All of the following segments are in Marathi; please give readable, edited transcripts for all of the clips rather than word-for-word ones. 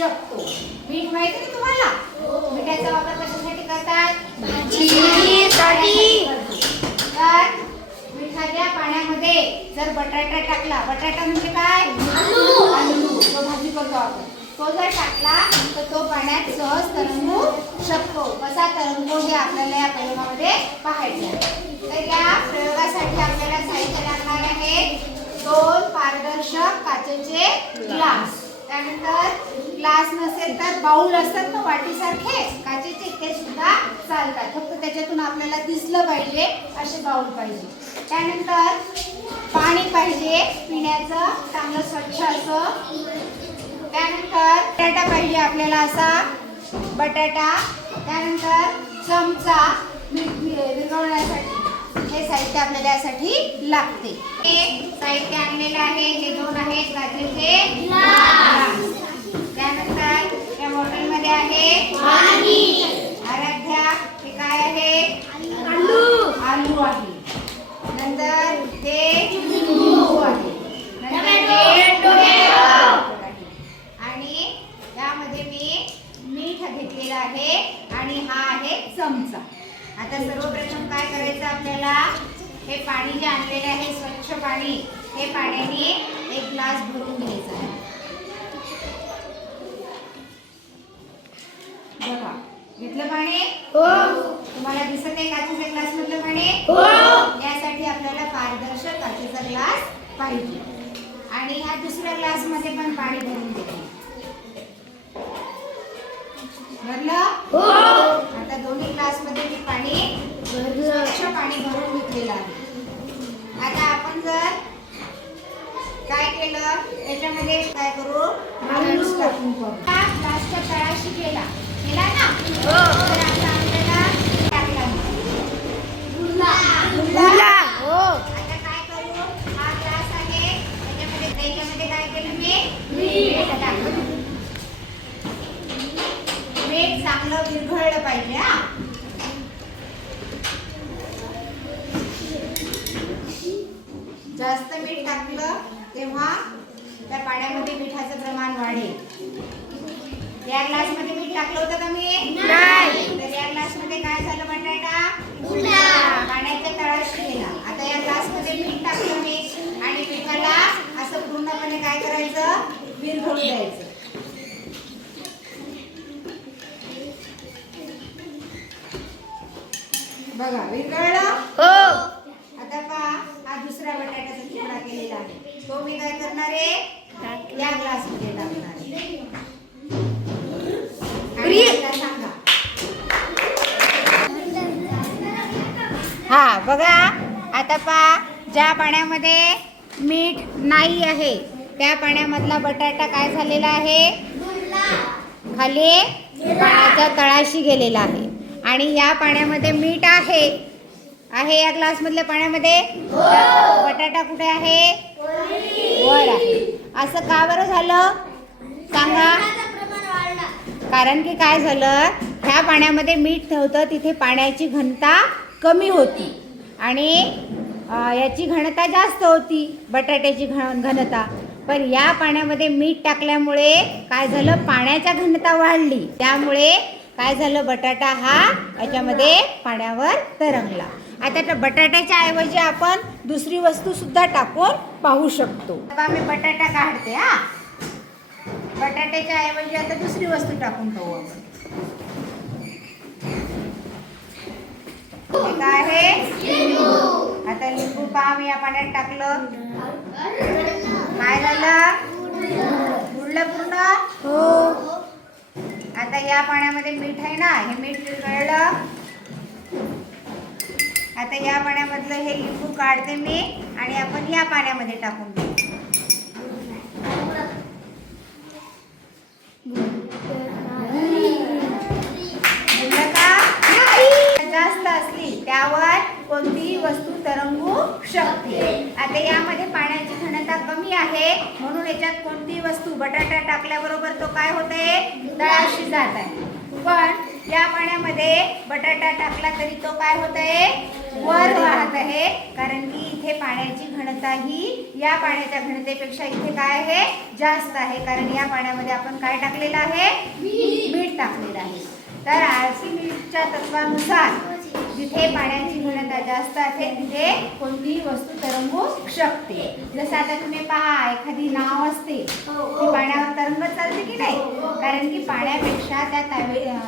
शकतो. मीठ माहिती आहे तुम्हाला? मिठाचा वापर कशासाठी करतात? भाजीसाठी. तर मिठाच्या पाण्यामध्ये जर बटाटा टाकला, बटाटा म्हणजे काय? आलू. तो भाजी करतो आपण. तो जर टाकला तर तो पाण्यात सहज तरंगू शकतो. कसा तरंगतो हे आपल्याला या प्रयोगामध्ये पाहायचे आहे. तर या प्रयोगासाठी आपल्याला साहित्य लागणार आहे 2 पारदर्शक काचेचे ग्लास. त्यानंतर ग्लास नसेल तर बाउल असतात ना वाटीसारखे काचेचे, ते सुद्धा चालतात. फक्त त्याच्यातून आपल्याला दिसलं पाहिजे असे बाउल पाहिजे. त्यानंतर पाणी पाहिजे पिण्याचं चांगलं स्वच्छ असं. त्यानंतर बटाटा पाहिजे आपल्याला असा बटाटा. त्यानंतर चमचा मीठ विरघळण्यासाठी. हे साहित्य आपल्याला यासाठी लागते. हे साहित्य आणलेलं आहे. हे 2 आहेत काचेचे ग्लास. त्यानंतर या बॉटलमध्ये आहे पाणी. आराध्या हे काय आहे? आलू आहे. नंतर हे लिंबू आहे. नंतर आणि यामध्ये मी मीठ घेतलेलं आहे आणि हा आहे चमचा. आता सर्वप्रथम काय करायचं आपल्याला? हे पाणी जे आणलेलं आहे स्वच्छ पाणी, हे पाण्याने एक ग्लास भरून घ्यायचा आहे. बघा घेतलं पाणी? तुम्हाला दिसत आहे काचेच्या ग्लास मधलं पाणी? यासाठी आपल्याला पारदर्शक काचेचा ग्लास पाहिजे. आणि ह्या दुसऱ्या ग्लास मध्ये पण पाणी भरून घेते. भरलं? आता दोन्ही ग्लास मध्ये मी पाणी स्वच्छ पाणी भरून घेतलेलं आहे. आता आपण जर काय केलं याच्यामध्ये काय करू? आलू टाकून करू. हा ग्लासच्या तळाशी केला ना? तर आता आपल्याला टाकला आता काय करू? हा ग्लास आहे त्याच्यामध्ये काय केलं मी? मीठ टाकलं. मीठ चांगलं विरघळलं पाहिजे. हा जास्त मीठ टाकलं तेव्हा त्या पाण्यामध्ये मिठाचं प्रमाण वाढेल. या ग्लास मध्ये मीठ टाकलं होतं का मी? नाही. तर या ग्लास मध्ये काय झालं? बटाटा पाण्याच्या तळाशी गेला. आता या ग्लास मध्ये मीठ टाकलं मी आणि मिठाला असं पूर्णपणे काय करायचं? विरघळू द्यायचं. बघा विरघळलं. आता पहा हा दुसरा बटाट्याचा तुकडा केलेला आहे. तो मी काय करणार आहे? या ग्लास मध्ये टाकणार आहे. आणि आता सांगा. हा बघा आता पहा ज्या पाण्यामध्ये मीठ नाही आहे त्या पाण्यामधला बटाटा काय झालेला आहे? खाली पाण्याच्या तळाशी गेलेला आहे. आणि या पाण्यामध्ये मीठ आहे या ग्लास मधल्या पाण्यामध्ये. बटाटा कुठे आहे? वर आहे. असं का बरं झालं सांगा? कारण की काय झालं? ह्या पाण्यामध्ये मीठ नव्हतं, तिथे पाण्याची घनता कमी होती आणि याची घनता जास्त होती, बटाट्याची घनता. पण या पाण्यामध्ये मीठ टाकल्यामुळे काय झालं? पाण्याच्या घनता वाढली. त्यामुळे काय झालं? बटाटा हा याच्यामध्ये पाण्यावर तरंगला. आता त्या बटाट्याच्या ऐवजी आपण दुसरी वस्तू सुद्धा टाकून पाहू शकतो. आता मी बटाटा काढते. हा बटाट्याच्या ऐवजी आता दुसरी वस्तू टाकून पाहू आपण. हे काय आहे? लिंबू. आता लिंबू पहा मी या पाण्यात टाकलं. काय झालं? बुडलं पूर्ण? आता या पाण्यामध्ये मीठ आहे ना, हे मीठ विरघळलं. आता या पाण्यामधलं हे लिंबू काढते मी आणि आपण या पाण्यामध्ये टाकून देऊ. जास्त असली त्यावर कोणतीही वस्तू तरंगू शकते. आता यामध्ये पाण्याची घनता कमी आहे म्हणून याच्यात कोणतीही वस्तू बटाटा टाकल्याबरोबर तो काय होते? तळाशी जात आहे. पण या पाण्यामध्ये बटाटा टाकला तरी तो काय होत आहे, वर वाहत आहे. कारण की इथे पाण्याची घनता ही या पाण्याच्या घनतेपेक्षा इथे काय आहे, जास्त आहे. कारण या पाण्यामध्ये आपण काय टाकलेलं आहे, मीठ टाकलेलं आहे. तर आर्किमिडीसच्या तत्वानुसार जिथे पाण्याची घनता जास्त असते तिथे कोणतीही वस्तू तरंगू शकते. जसं आता तुम्ही पहा, एखादी नाव असते ती पाण्यावर तरंगत चालते की नाही, कारण की पाण्यापेक्षा त्या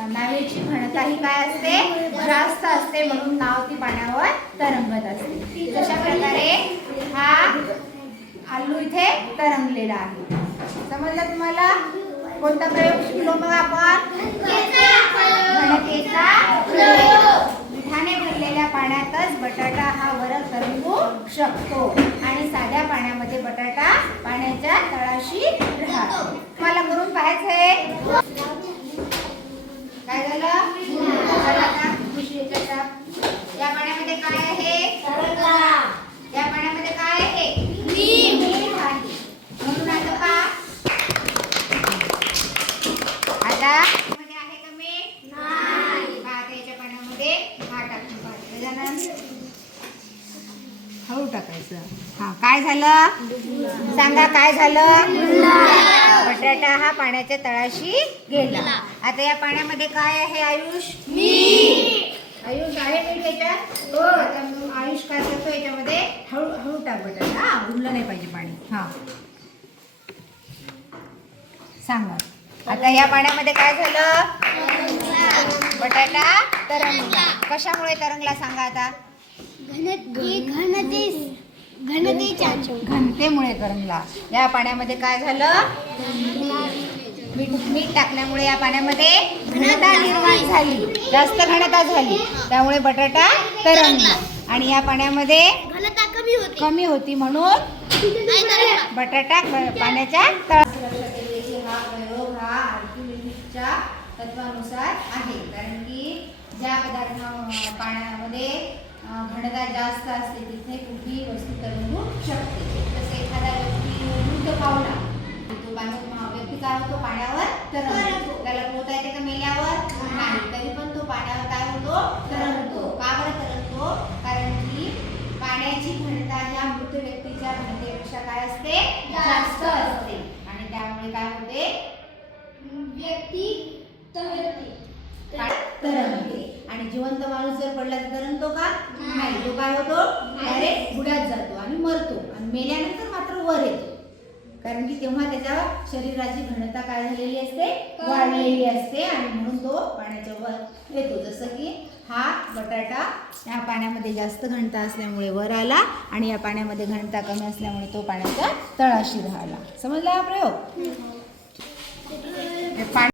नावेची घनता ही काय असते, जास्त असते. म्हणून नाव ती पाण्यावर तरंगत असते. तशा प्रकारे हा आलू इथे तरंगलेला आहे. समजलं तुम्हाला? कोणता प्रयोग शिकलो मग आपण? घनतेचा प्रयोग. मिठाने भरलेल्या पाण्यातच बटाटा हा वर तरंगू शकतो आणि साध्या पाण्यामध्ये बटाटा पाण्याच्या तळाशी राहतो. मला करून पाहायचंय. काय झालं? या पाण्यामध्ये काय आहे? या पाण्यामध्ये काय आहे? मीठ आहे. म्हणून आता पहा, आता मध्ये आहे का मीठ? नाही. आता याच्या पाण्यामध्ये हा टाकून पाहिजे. त्याच्यानंतर हळू टाकायचं. हा, काय झालं सांगा, काय झालं? बटाटा हा पाण्याच्या तळाशी गेला. आता या पाण्यामध्ये काय आहे आयुष? मीठ. आयुष आहे मीठ याच्यात? आता आयुष काय करतो, याच्यामध्ये हळू हळू टाक बटाटा. हा, उडलं नाही पाहिजे पाणी. हा, सांगा आता या पाण्यामध्ये काय झालं? बटाटा तरंगला. कशामुळे तरंगला सांगा आता? घनतेमुळे तरंगला. या पाण्यामध्ये काय झालं? मीठ टाकल्यामुळे या पाण्यामध्ये घनता निर्माण झाली, जास्त घनता झाली. त्यामुळे बटाटा तरंगला. आणि या पाण्यामध्ये घनता कमी होती म्हणून बटाटा पाण्याच्या तळाशी. हा प्रयोग हा आर्किमिडीसच्या तत्वानुसार आहे. कारण की ज्या पाण्यामध्ये घनता जास्त असते तिथे कुठलीही वस्तू तरंगू शकते. जसे एखादा व्यक्ती मृत पावला, तो व्यक्ती काय होतो, पाण्यावर तरंगतो. त्याला पोहता येते का मेल्यावर? नाही. तरी पण तो पाण्यावर काय होतो, तरंगतो. का बरं तरंगतो? कारण की पाण्याची घनता ह्या मृत व्यक्तीच्या घनतेपेक्षा काय असते, जास्त असते. आणि त्यामुळे काय होते, व्यक्ती तरंगते. आणि जिवंत माणूस जर पडला तर तरंगतो का? नाही. तो काय होतो, डायरेक्ट बुडात जातो आणि मरतो. आणि मेल्यानंतर मात्र वर येतो. कारण की तेव्हा त्याच्या शरीराची घनता काय झालेली असते, वाढलेली असते. आणि म्हणून तो पाण्याच्या वर येतो. जसं की हा बटाटा या पाण्यामध्ये जास्त घनता असल्यामुळे वर आला आणि या पाण्यामध्ये घनता कमी असल्यामुळे तो पाण्याच्या तळाशी राहिला. समजला हा प्रयोग?